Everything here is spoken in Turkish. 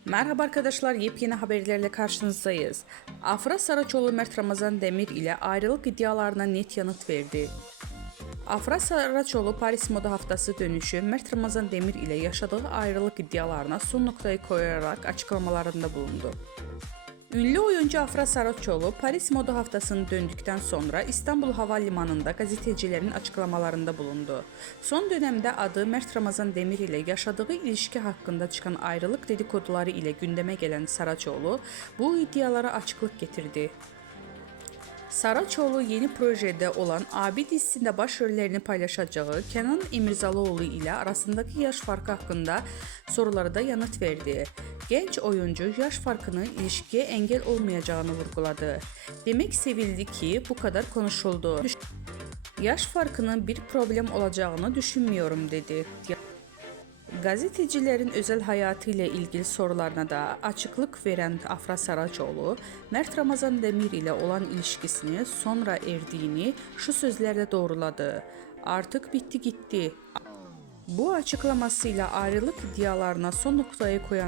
Merhaba arkadaşlar, yepyeni haberlerle karşınızdayız. Afra Saraçoğlu Mert Ramazan Demir ile ayrılık iddialarına net yanıt verdi. Afra Saraçoğlu Paris Moda Haftası dönüşü Mert Ramazan Demir ile yaşadığı ayrılık iddialarına son noktayı koyarak açıklamalarında bulundu. Ünlü oyuncu Afra Saraçoğlu Paris Moda Haftası'nı döndükten sonra İstanbul Havalimanı'nda gazetecilerin açıklamalarında bulundu. Son dönemde adı Mert Ramazan Demir ile yaşadığı ilişki hakkında çıkan ayrılık dedikoduları ile gündeme gelen Saraçoğlu bu iddialara açıklık getirdi. Saraçoğlu yeni projede olan Abi dizisinde başrollerini paylaşacağı Kenan İmirzalıoğlu ile arasındaki yaş farkı hakkında sorulara da yanıt verdi. Genç oyuncu yaş farkının ilişkiye engel olmayacağını vurguladı. Demek sevildi ki bu kadar konuşuldu. Yaş farkının bir problem olacağını düşünmüyorum dedi. Gazetecilerin özel hayatı ile ilgili sorularına da açıklık veren Afra Saraçoğlu, Mert Ramazan Demir ile olan ilişkisini sonra erdiğini şu sözlerle doğruladı. Artık bitti gitti. Bu açıklamasıyla ayrılık iddialarına son noktayı koyan